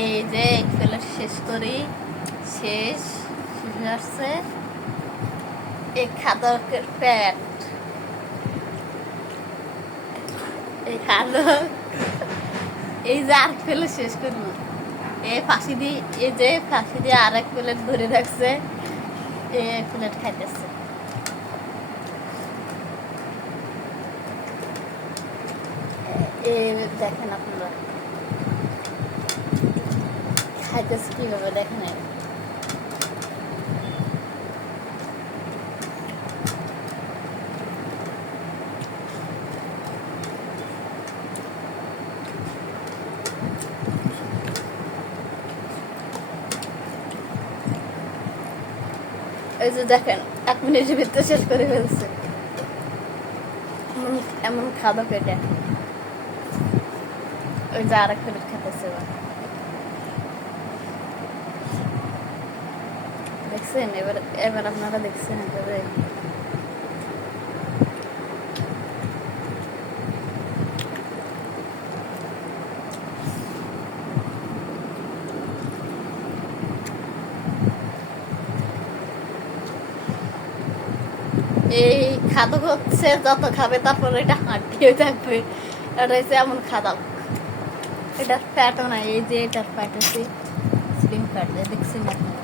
এই যে এক প্লেট শেষ করি, শেষ শেষ আসছে এই খাদকের প্যাট, এই খাদক এই যে আর প্লেট শেষ করবো, এই ফাঁসি দিয়ে, এই যে ফাঁসি দিয়ে আর এক প্লেট ধরে রাখছে, এই এক প্লেট খাইতেছে। এই দেখেন আপনারা খাইতেছে কিভাবে, দেখেন। এই যে দেখেন 1 মিনিটের ভিতরে শেষ করে ফেলছে, এমন খাদা পেটে। ওই যে আর এক প্লেট খেতেছে, দেখছেন? এবার এবার আপনারা দেখছেন এভাবে। এই খাদক হচ্ছে যত খাবে তারপরে এটা হাঁটিয়ে থাকবে, এটা হচ্ছে এমন খাদক। এটার ফ্যাটও নাই, এই যে এটার ফ্যাট হচ্ছে স্লিম ফ্যাট, দেখছেন আপনারা।